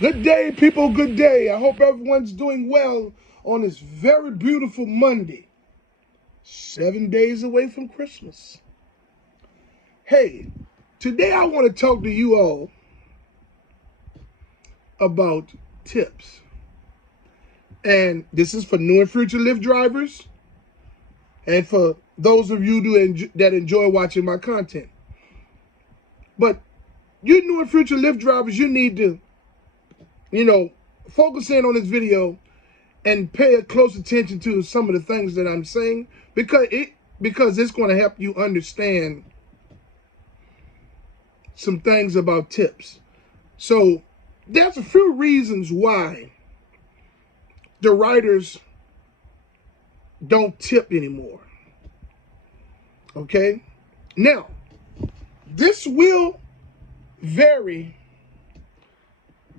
Good day, people, good day. I hope everyone's doing well on this very beautiful Monday. 7 days away from Christmas. Hey, today I want to talk to you all about tips. And this is for new and future Lyft drivers and for those of you that enjoy watching my content. But you new and future Lyft drivers, you need to focus in on this video and pay close attention to some of the things that I'm saying because it's going to help you understand some things about tips. So there's a few reasons why the riders don't tip anymore. Okay? Now, this will vary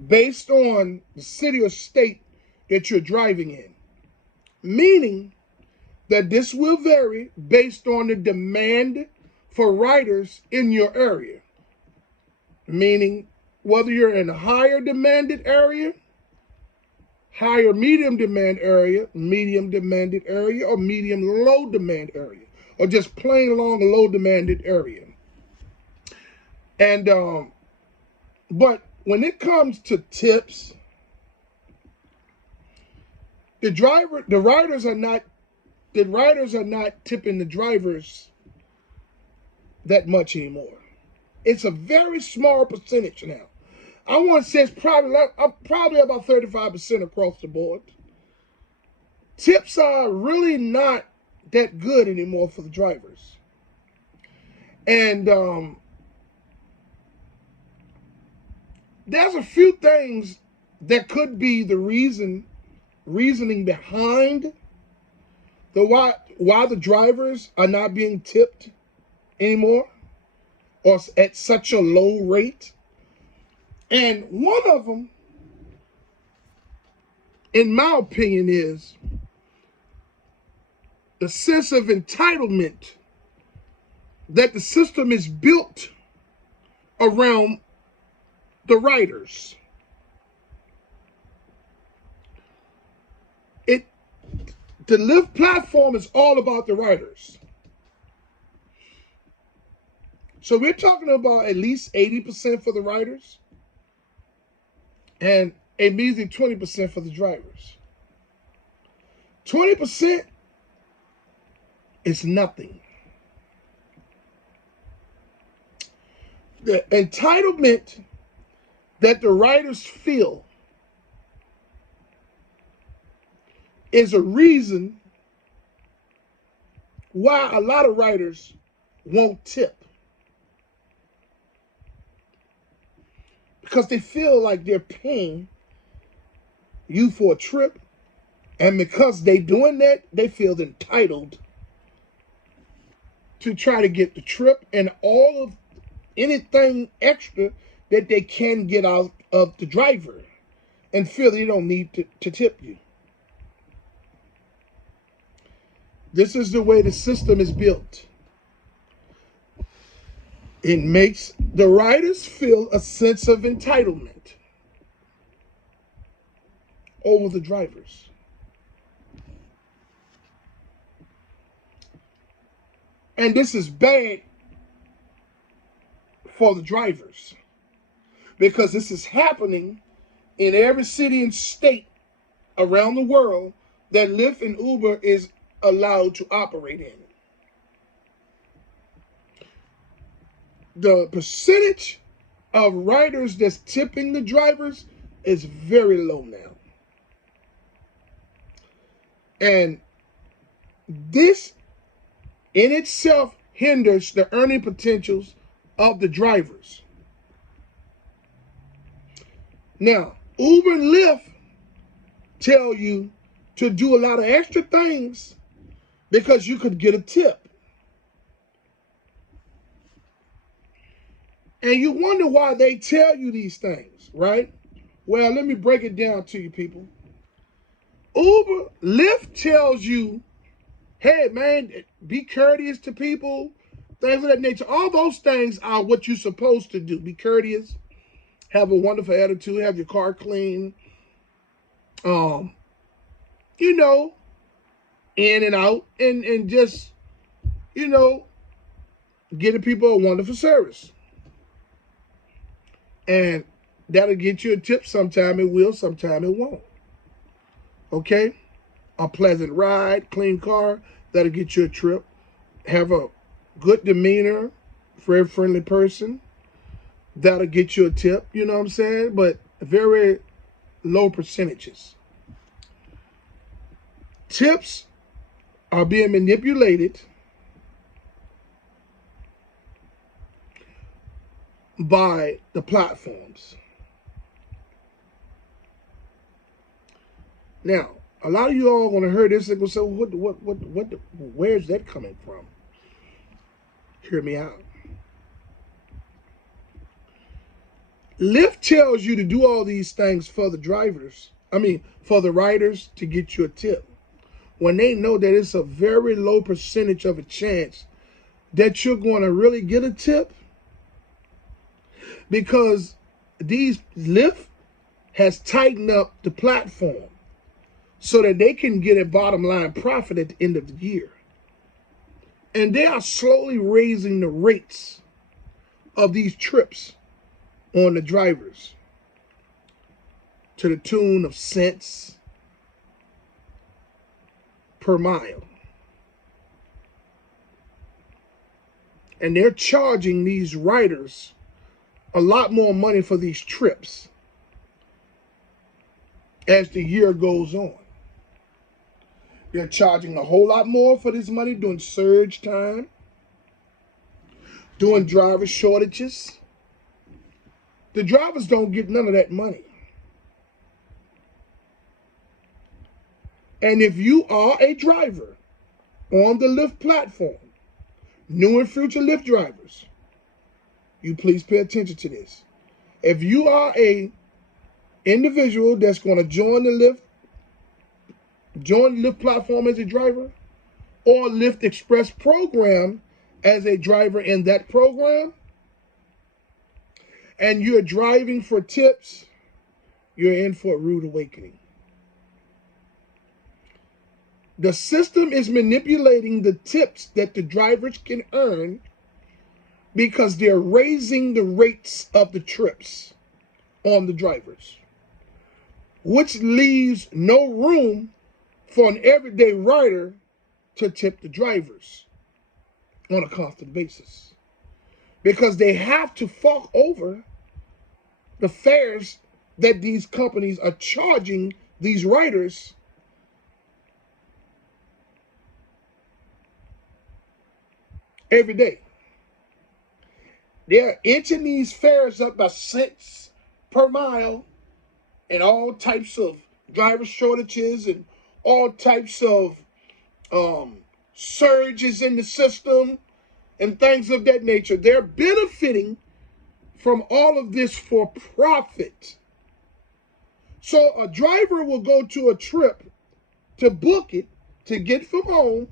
based on the city or state that you're driving in. Meaning that this will vary based on the demand for riders in your area. Meaning whether you're in a higher demanded area, higher medium demand area, medium demanded area, or medium low demand area, or just plain along a low demanded area. And but when it comes to tips, the riders are not tipping the drivers that much anymore. It's a very small percentage now. I want to say it's probably about 35% across the board. Tips are really not that good anymore for the drivers. And there's a few things that could be the reasoning behind why the drivers are not being tipped anymore or at such a low rate. And one of them, in my opinion, is the sense of entitlement that the system is built around the riders. The Lyft platform is all about the riders. So we're talking about at least 80% for the riders and a measly 20% for the drivers. 20% is nothing. The entitlement that the riders feel is a reason why a lot of riders won't tip. Because they feel like they're paying you for a trip, and because they're doing that, they feel entitled to try to get the trip and all of anything extra that they can get out of the driver and feel they don't need to tip you. This is the way the system is built. It makes the riders feel a sense of entitlement over the drivers. And this is bad for the drivers because this is happening in every city and state around the world that Lyft and Uber is allowed to operate in. The percentage of riders that's tipping the drivers is very low now. And this in itself hinders the earning potentials of the drivers. Now, Uber and Lyft tell you to do a lot of extra things because you could get a tip. And you wonder why they tell you these things, right? Well, let me break it down to you, people. Lyft tells you, hey, man, be courteous to people, things of that nature. All those things are what you're supposed to do. Be courteous have a wonderful attitude, have your car clean, you know, in and out, and just, you know, giving people a wonderful service. And that'll get you a tip. Sometime it will, sometime it won't. Okay? A pleasant ride, clean car, that'll get you a trip. Have a good demeanor, very friendly person, that'll get you a tip, you know what I'm saying? But very low percentages. Tips are being manipulated by the platforms. Now, a lot of you all are going to hear this and go, so where's that coming from? Hear me out. Lyft tells you to do all these things for the drivers. For the riders to get you a tip, when they know that it's a very low percentage of a chance that you're going to really get a tip, because Lyft has tightened up the platform so that they can get a bottom line profit at the end of the year. And they are slowly raising the rates of these trips on the drivers to the tune of cents per mile. And they're charging these riders a lot more money for these trips as the year goes on. They're charging a whole lot more for this money during surge time, during driver shortages. The drivers don't get none of that money. And if you are a driver on the Lyft platform, new and future Lyft drivers, you please pay attention to this. If you are a individual that's going to join the Lyft platform as a driver, or Lyft Express program as a driver in that program, and you're driving for tips, you're in for a rude awakening. The system is manipulating the tips that the drivers can earn because they're raising the rates of the trips on the drivers, which leaves no room for an everyday rider to tip the drivers on a constant basis, because they have to fork over the fares that these companies are charging these riders every day. They're inching these fares up by cents per mile, and all types of driver shortages and all types of surges in the system and things of that nature. They're benefiting from all of this for profit. So a driver will go to a trip to book it, to get from home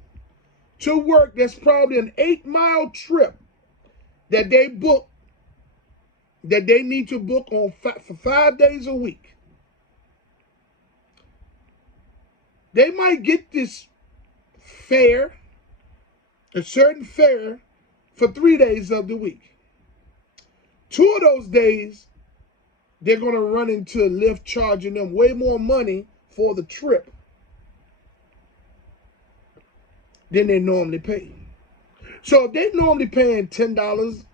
to work. That's probably an 8-mile trip that they book, that they need to book on for 5 days a week. They might get this fare, a certain fare, for 3 days of the week. 2 of those days, they're going to run into Lyft charging them way more money for the trip than they normally pay. So if they're normally paying $10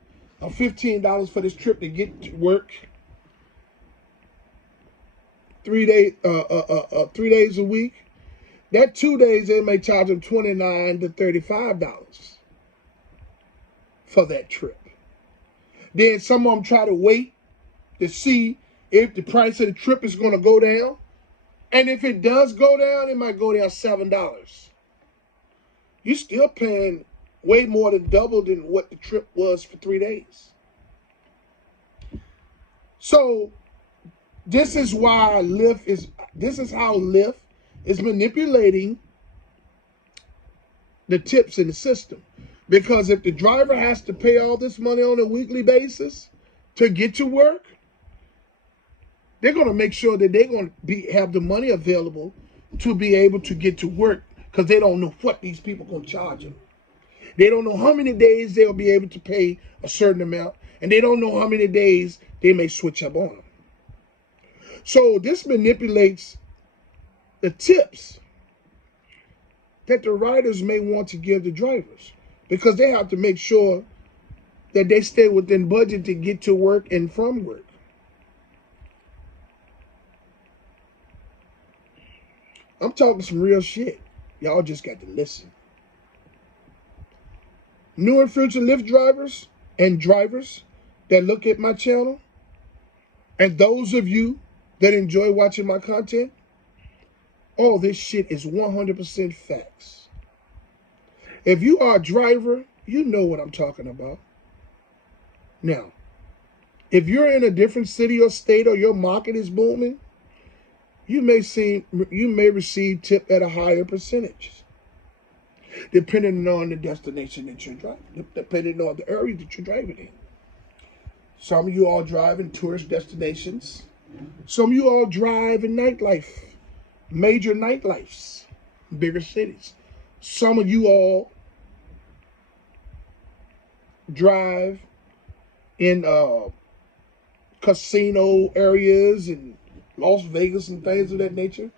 or $15 for this trip to get to work 3 days, 3 days a week, that 2 days they may charge them $29 to $35 for that trip. Then some of them try to wait to see if the price of the trip is going to go down. And if it does go down, it might go down $7. You're still paying way more than double than what the trip was for 3 days. So this is how Lyft is manipulating the tips in the system. Because if the driver has to pay all this money on a weekly basis to get to work, They're going to make sure that they're going to have the money available to be able to get to work, because they don't know what these people are going to charge them. They don't know how many days they'll be able to pay a certain amount, and they don't know how many days they may switch up on them. So this manipulates the tips that the riders may want to give the drivers, because they have to make sure that they stay within budget to get to work and from work. I'm talking some real shit. Y'all just got to listen. New and future Lyft drivers and drivers that look at my channel, and those of you that enjoy watching my content, all this shit is 100% facts. If you are a driver, you know what I'm talking about. Now, if you're in a different city or state, or your market is booming, you may receive tip at a higher percentage, depending on the destination that you're driving, depending on the area that you're driving in. Some of you all drive in tourist destinations. Some of you all drive in nightlife, major nightlifes, bigger cities. Some of you all drive in casino areas in Las Vegas and things of that nature.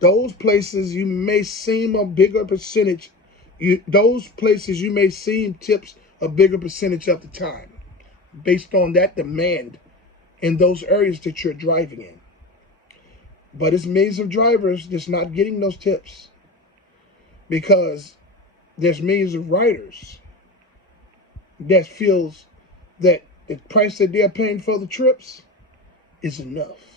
Those places you may seem a bigger percentage. Those places you may seem tips a bigger percentage of the time, based on that demand in those areas that you're driving in. But it's millions of drivers that's not getting those tips, because there's millions of riders that feels that the price that they're paying for the trips is enough.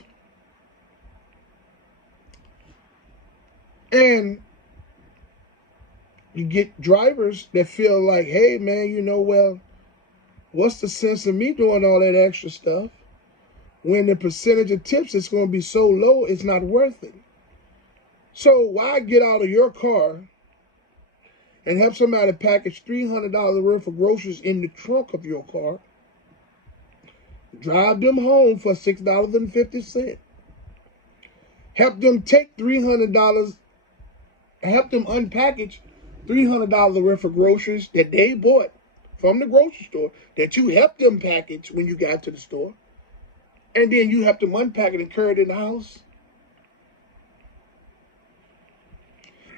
And you get drivers that feel like, hey man, you know, well, what's the sense of me doing all that extra stuff when the percentage of tips is going to be so low, it's not worth it. So why get out of your car and have somebody package $300 worth of groceries in the trunk of your car, drive them home for $6.50, help them take $300, help them unpackage $300 worth of groceries that they bought from the grocery store, that you helped them package when you got to the store, and then you have to unpack it and carry it in the house.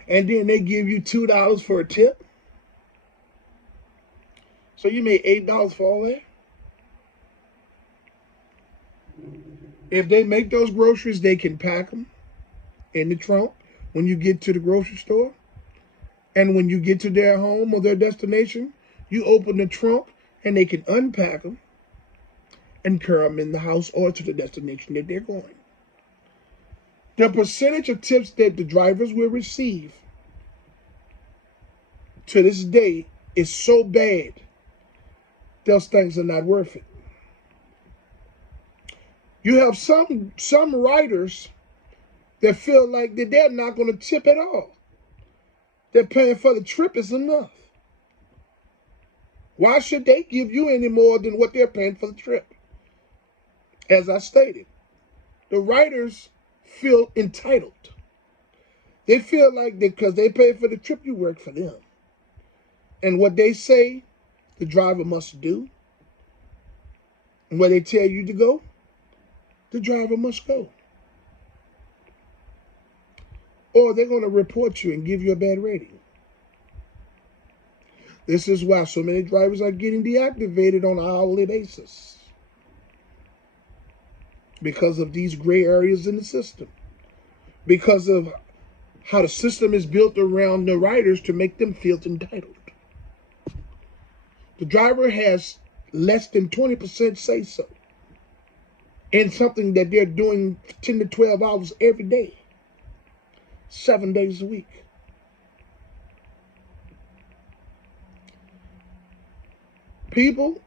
And then they give you $2 for a tip. So you made $8 for all that. If they make those groceries, they can pack them in the trunk when you get to the grocery store. And when you get to their home or their destination, you open the trunk and they can unpack them and carry them in the house or to the destination that they're going. The percentage of tips that the drivers will receive to this day is so bad, those things are not worth it. You have some riders that feel like that they're not going to tip at all. They're paying for the trip is enough. Why should they give you any more than what they're paying for the trip? As I stated, the riders feel entitled. They feel like because they pay for the trip, you work for them. And what they say the driver must do, and where they tell you to go, the driver must go. Or they're going to report you and give you a bad rating. This is why so many drivers are getting deactivated on an hourly basis, because of these gray areas in the system, because of how the system is built around the riders to make them feel entitled. The driver has less than 20% say so in something that they're doing 10 to 12 hours every day, 7 days a week. People,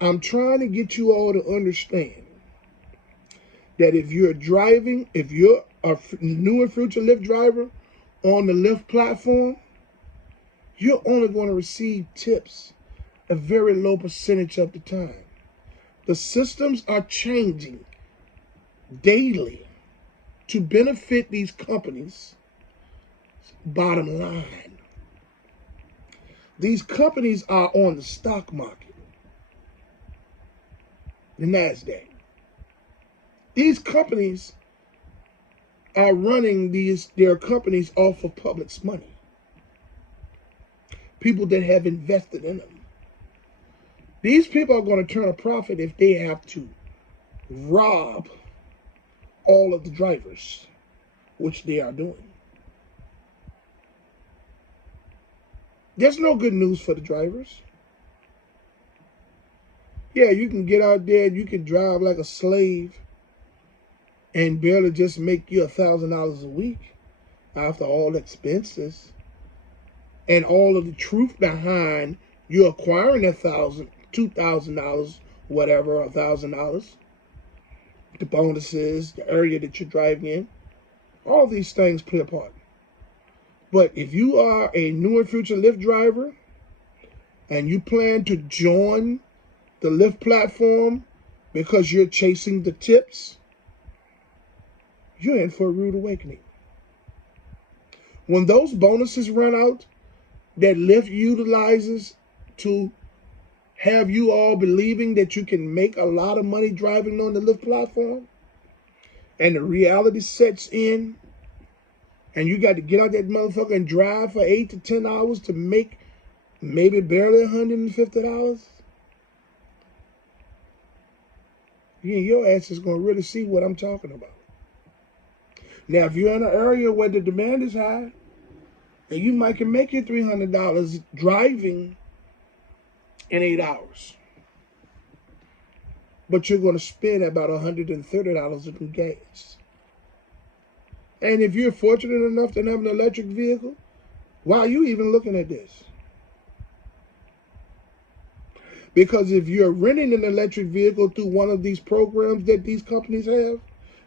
I'm trying to get you all to understand that if you're driving, if you're a new and future Lyft driver on the Lyft platform, you're only going to receive tips a very low percentage of the time. The systems are changing daily to benefit these companies' bottom line. These companies are on the stock market, the NASDAQ. These companies are running their companies off of public's money. People that have invested in them. These people are going to turn a profit if they have to rob all of the drivers, which they are doing. There's no good news for the drivers. Yeah, you can get out there and you can drive like a slave and barely just make you $1,000 a week after all expenses and all of the truth behind you acquiring $1,000, $2,000, whatever, $1,000. The bonuses, the area that you're driving in, all these things play a part. But if you are a new and future Lyft driver and you plan to join the Lyft platform because you're chasing the tips, you're in for a rude awakening. When those bonuses run out that Lyft utilizes to have you all believing that you can make a lot of money driving on the Lyft platform, and the reality sets in, and you got to get out that motherfucker and drive for 8 to 10 hours to make maybe barely $150, your ass is going to really see what I'm talking about. Now, if you're in an area where the demand is high, and you might can make your $300 driving in 8 hours, but you're going to spend about $130 in gas. And if you're fortunate enough to have an electric vehicle, why are you even looking at this? Because if you're renting an electric vehicle through one of these programs that these companies have,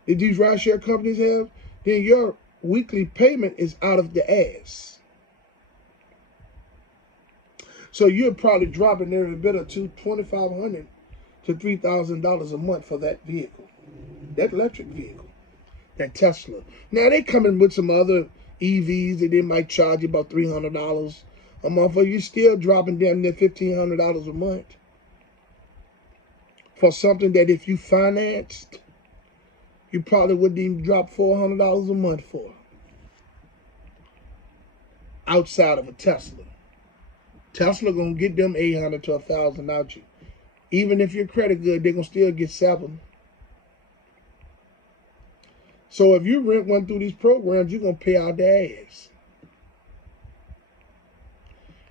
that these rideshare companies have, then your weekly payment is out of the ass. So you're probably dropping every bit of $2,500 to $3,000 a month for that vehicle, that electric vehicle, that Tesla. Now they coming with some other EVs that they might charge you about $300 a month, but you're still dropping damn near $1,500 a month for something that if you financed, you probably wouldn't even drop $400 a month for, outside of a Tesla. Tesla gonna get them $800 to $1,000 out you. Even if your credit good, they're gonna still get $700. So if you rent one through these programs, you're gonna pay out the ass.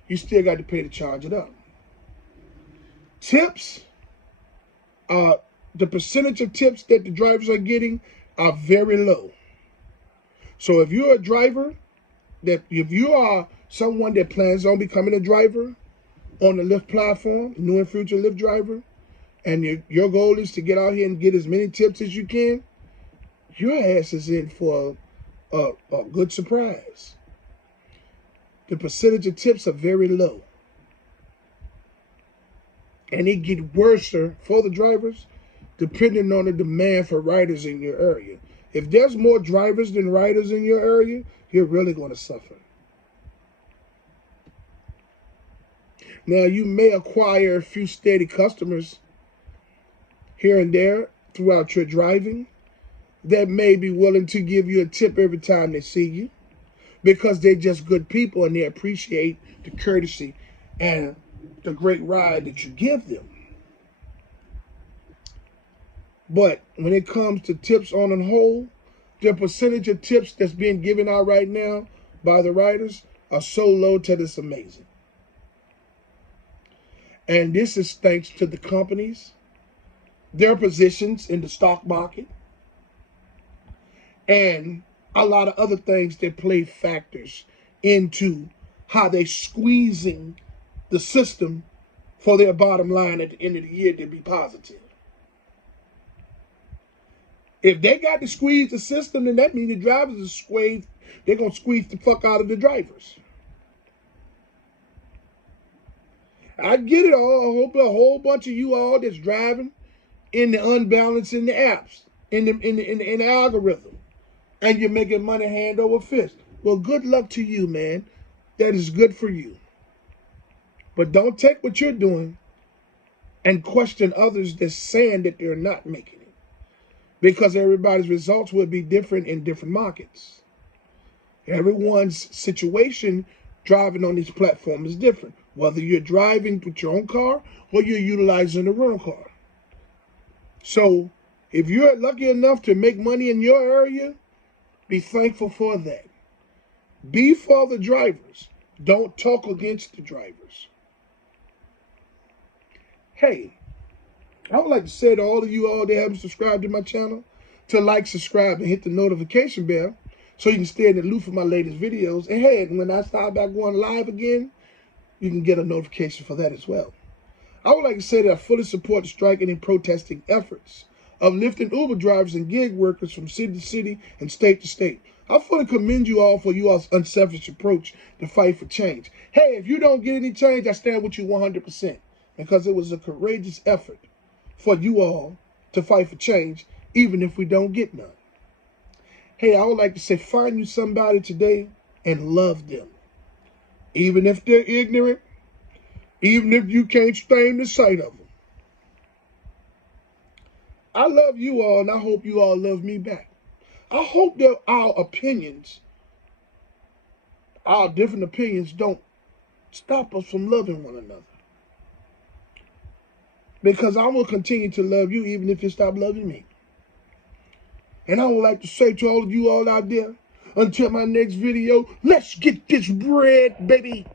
You still got to pay to charge it up. Tips, the percentage of tips that the drivers are getting are very low. So if you're a driver, if you are someone that plans on becoming a driver on the Lyft platform, new and future Lyft driver, and your goal is to get out here and get as many tips as you can, your ass is in for a good surprise. The percentage of tips are very low. And it gets worse for the drivers depending on the demand for riders in your area. If there's more drivers than riders in your area, you're really going to suffer. Now, you may acquire a few steady customers here and there throughout your driving that may be willing to give you a tip every time they see you because they're just good people and they appreciate the courtesy and the great ride that you give them. But when it comes to tips on the whole, the percentage of tips that's being given out right now by the riders are so low that it's amazing. And this is thanks to the companies, their positions in the stock market, and a lot of other things that play factors into how they're squeezing the system for their bottom line at the end of the year to be positive. If they got to squeeze the system, then that means the drivers are squeezed. They're going to squeeze the fuck out of the drivers. I get it all. I hope a whole bunch of you all that's driving in the unbalance in the apps. in the algorithm, and you're making money hand over fist. Well, good luck to you, man. That is good for you. But don't take what you're doing and question others that's saying that they're not making it. Because everybody's results will be different in different markets. Everyone's situation driving on this platform is different. Whether you're driving with your own car or you're utilizing a rental car. So if you're lucky enough to make money in your area, be thankful for that. Be for the drivers. Don't talk against the drivers. Hey, I would like to say to all of you all that haven't subscribed to my channel to like, subscribe, and hit the notification bell so you can stay in the loop for my latest videos. And hey, when I start back going live again, you can get a notification for that as well. I would like to say that I fully support the striking and protesting efforts of Lyft and Uber drivers and gig workers from city to city and state to state. I fully commend you all for you all's unselfish approach to fight for change. Hey, if you don't get any change, I stand with you 100%, because it was a courageous effort for you all to fight for change, even if we don't get none. Hey, I would like to say, find you somebody today and love them. Even if they're ignorant, even if you can't stand the sight of them. I love you all, and I hope you all love me back. I hope that our opinions, our different opinions, don't stop us from loving one another. Because I will continue to love you even if you stop loving me. And I would like to say to all of you all out there, until my next video, let's get this bread, baby.